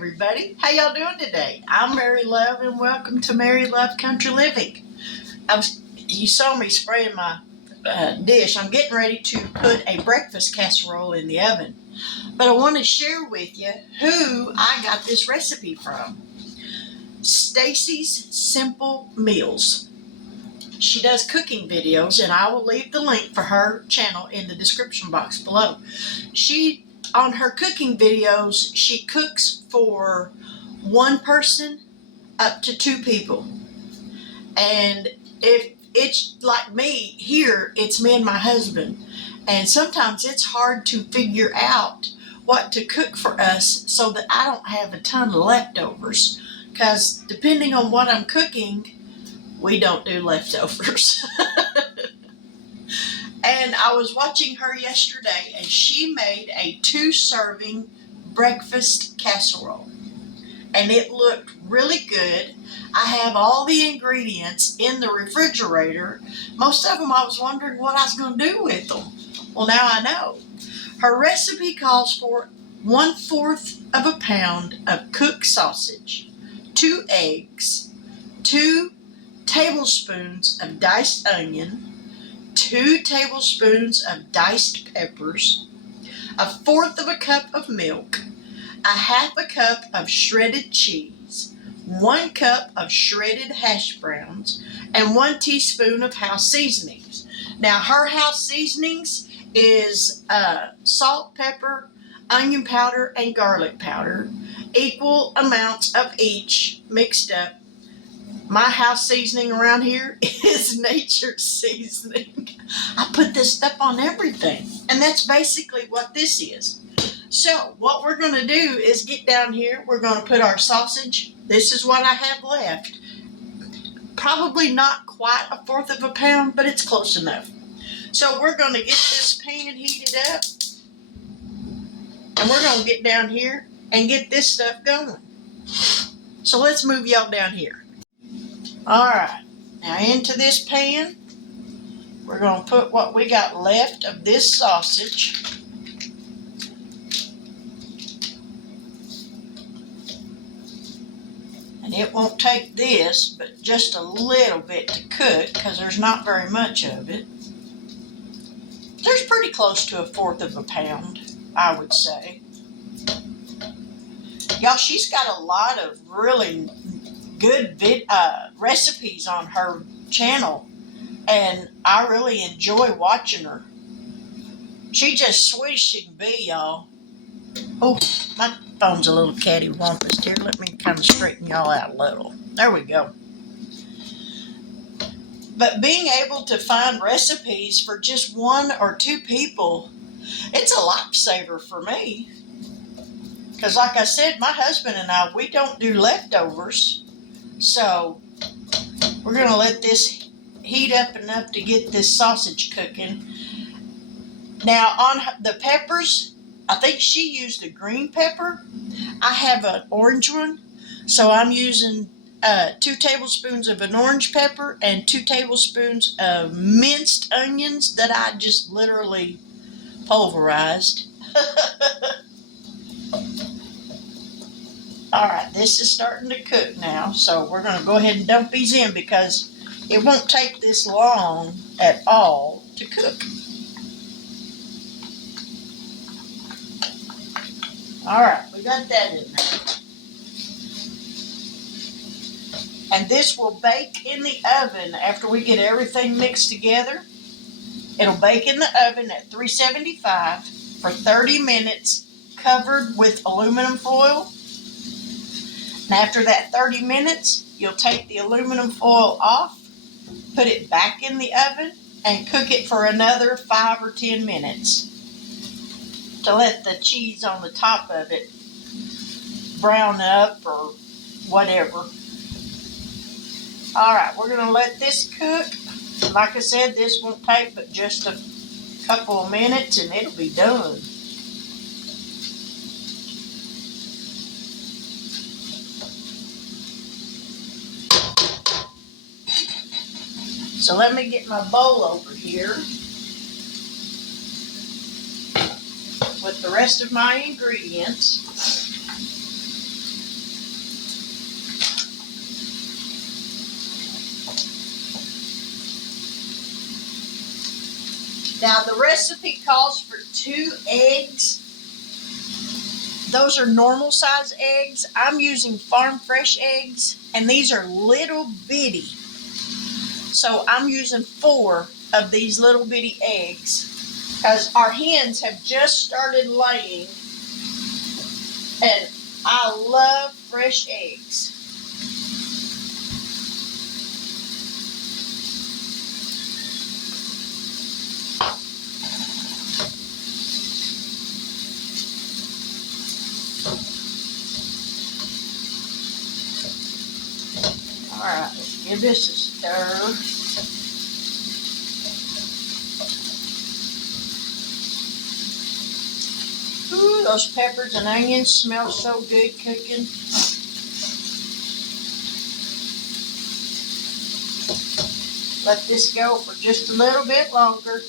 everybody. How y'all doing today? I'm Mary Love and welcome to Mary Love Country Living. You saw me spraying my dish. I'm getting ready to put a breakfast casserole in the oven. But I want to share with you who I got this recipe from. Stacy's Simple Meals. She does cooking videos, and I will leave the link for her channel in the description box below. On her cooking videos, she cooks for one person up to two people. And if it's like me here, it's me and my husband. And sometimes it's hard to figure out what to cook for us so that I don't have a ton of leftovers. Because depending on what I'm cooking, we don't do leftovers. And I was watching her yesterday, and she made a 2-serving breakfast casserole. And it looked really good. I have all the ingredients in the refrigerator. Most of them I was wondering what I was going to do with them. Well, now I know. Her recipe calls for 1/4 of a pound of cooked sausage, 2 eggs, 2 tablespoons of diced onion, 2 tablespoons of diced peppers, 1/4 of a cup of milk, 1/2 cup of shredded cheese, 1 cup of shredded hash browns, and 1 teaspoon of house seasonings. Now, her house seasonings is salt, pepper, onion powder, and garlic powder, equal amounts of each mixed up. My house seasoning around here is nature seasoning. I put this stuff on everything, and that's basically what this is. So what we're going to do is get down here. We're going to put our sausage. This is what I have left. Probably not quite 1/4 of a pound, but it's close enough. So we're going to get this pan heated up, and we're going to get down here and get this stuff going. So let's move y'all down here. All right, now into this pan, we're going to put what we got left of this sausage. And it won't take this, but just a little bit to cook because there's not very much of it. There's pretty close to 1/4 of a pound, I would say. Y'all, she's got a lot of really good recipes on her channel, and I really enjoy watching her. She's just sweet as she can be, y'all. Oh, my phone's a little cattywampus here. Let me kind of straighten y'all out a little. There we go. But being able to find recipes for just 1 or 2 people, it's a lifesaver for me. Because like I said, my husband and I, we don't do leftovers. So we're going to let this heat up enough to get this sausage cooking. Now on the peppers, I think she used a green pepper. I have an orange one. So I'm using 2 tablespoons of an orange pepper and 2 tablespoons of minced onions that I just literally pulverized. All right, this is starting to cook now, so we're going to go ahead and dump these in because it won't take this long at all to cook. All right, we got that in there. And this will bake in the oven after we get everything mixed together. It'll bake in the oven at 375 for 30 minutes, covered with aluminum foil. And after that 30 minutes, you'll take the aluminum foil off, put it back in the oven, and cook it for another 5 or 10 minutes to let the cheese on the top of it brown up or whatever. All right, we're going to let this cook. Like I said, this won't take but just a couple of minutes, and it'll be done. So let me get my bowl over here with the rest of my ingredients. Now the recipe calls for 2 eggs. Those are normal size eggs. I'm using farm fresh eggs, and these are little bitty. So I'm using 4 of these little bitty eggs because our hens have just started laying, and I love fresh eggs. All right, let's give this a stir. Ooh, those peppers and onions smell so good cooking. Let this go for just a little bit longer.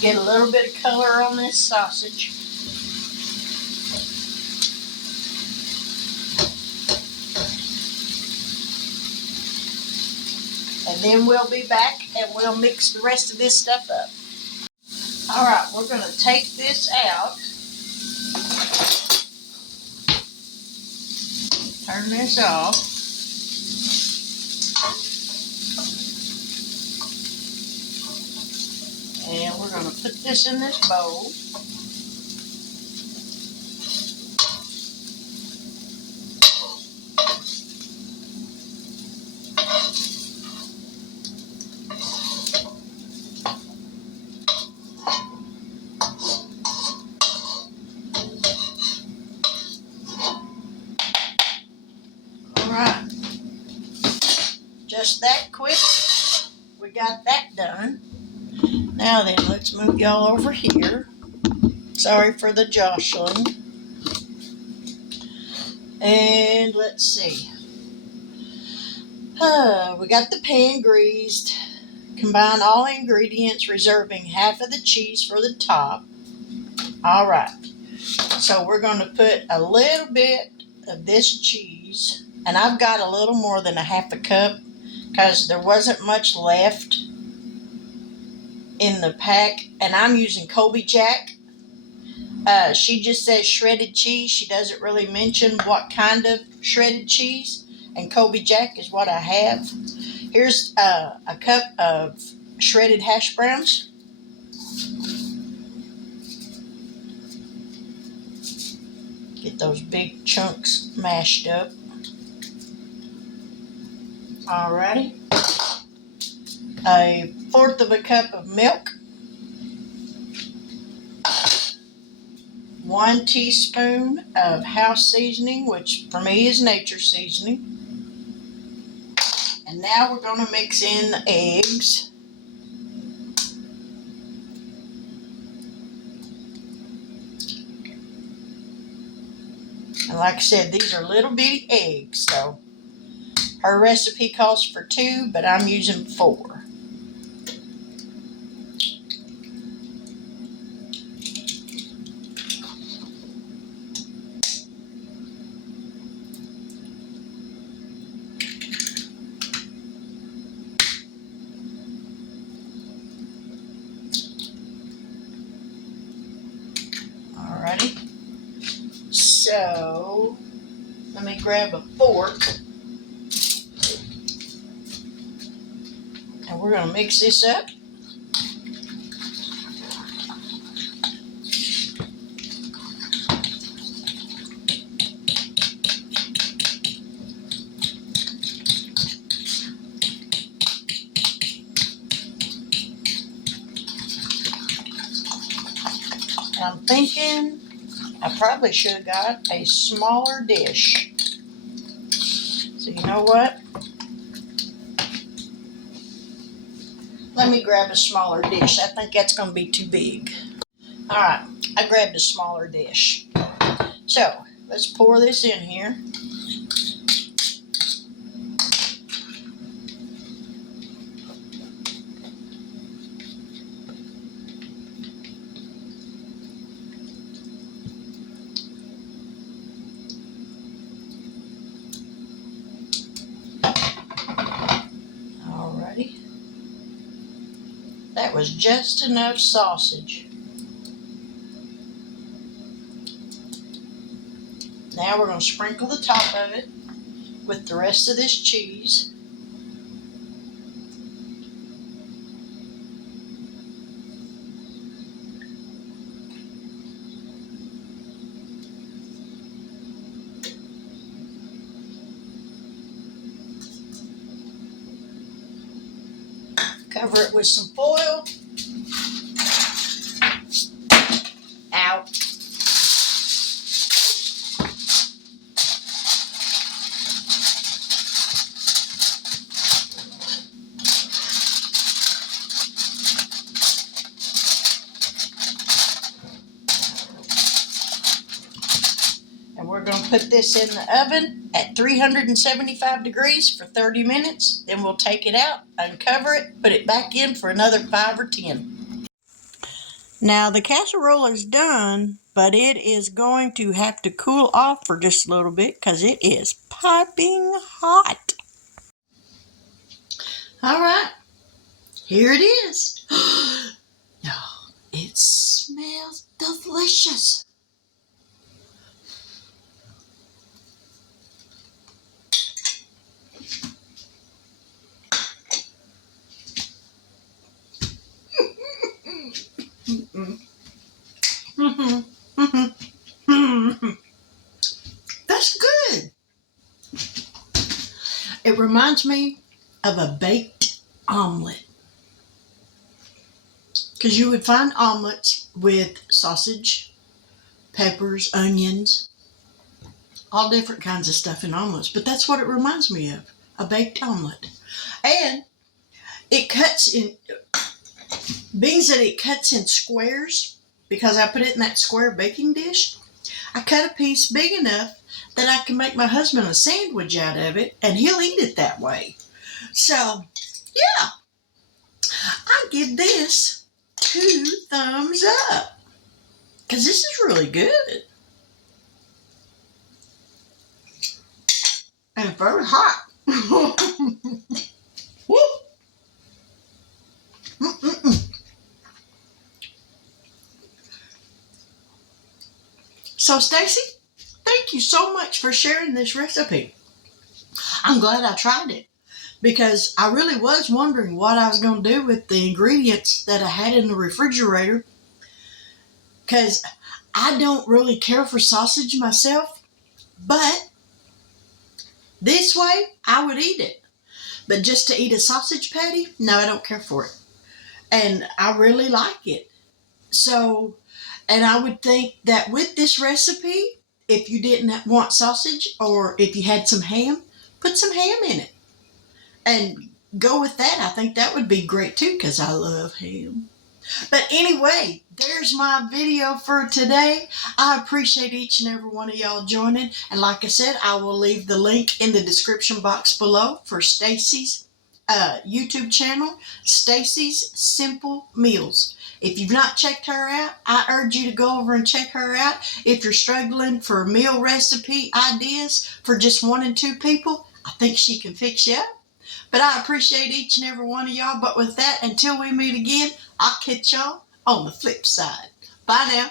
Get a little bit of color on this sausage. And then we'll be back and we'll mix the rest of this stuff up. All right, we're going to take this out. Turn this off. And we're going to put this in this bowl. All right. Just that quick. We got that done. Now then, let's move y'all over here. Sorry for the jostling. And let's see. We got the pan greased. Combine all ingredients, reserving half of the cheese for the top. All right. So we're going to put a little bit of this cheese. And I've got a little more than a half a cup because there wasn't much left in the pack. And I'm using Colby Jack. She just says shredded cheese. She doesn't really mention what kind of shredded cheese. And Colby Jack is what I have. Here's a cup of shredded hash browns. Get those big chunks mashed up. Alrighty. 1/4 of a cup of milk. 1 teaspoon of house seasoning, which for me is nature seasoning. And now we're going to mix in the eggs. And like I said, these are little bitty eggs, so her recipe calls for 2, but I'm using 4. Alrighty. So, let me grab a fork. And we're going to mix this up. I'm thinking I probably should have got a smaller dish. So you know what? Let me grab a smaller dish. I think that's going to be too big. All right, I grabbed a smaller dish. So let's pour this in here. That was just enough sausage. Now we're going to sprinkle the top of it with the rest of this cheese. Cover it with some foil. Out. And we're going to put this in the oven at 375 degrees for 30 minutes. Then we'll take it out, uncover it, put it back in for another 5 or 10. Now the casserole is done, but it is going to have to cool off for just a little bit because it is piping hot. All right, here it is. Oh, it smells delicious. That's good. It reminds me of a baked omelet. Because you would find omelets with sausage, peppers, onions, all different kinds of stuff in omelets. But that's what it reminds me of, a baked omelet. And it cuts in, being that it cuts in squares, because I put it in that square baking dish, I cut a piece big enough that I can make my husband a sandwich out of it, and he'll eat it that way. So, yeah, I give this 2 thumbs up, because this is really good. And very hot. Woo. So, Stacy, thank you so much for sharing this recipe. I'm glad I tried it because I really was wondering what I was going to do with the ingredients that I had in the refrigerator, because I don't really care for sausage myself, but this way I would eat it. But just to eat a sausage patty, no, I don't care for it. And I really like it. So, and I would think that with this recipe, if you didn't want sausage or if you had some ham, put some ham in it and go with that. I think that would be great too because I love ham. But anyway, there's my video for today. I appreciate each and every one of y'all joining. And like I said, I will leave the link in the description box below for Stacy's YouTube channel, Stacy's Simple Meals. If you've not checked her out, I urge you to go over and check her out. If you're struggling for meal recipe ideas for just 1 and 2 people, I think she can fix you up. But I appreciate each and every one of y'all. But with that, until we meet again, I'll catch y'all on the flip side. Bye now.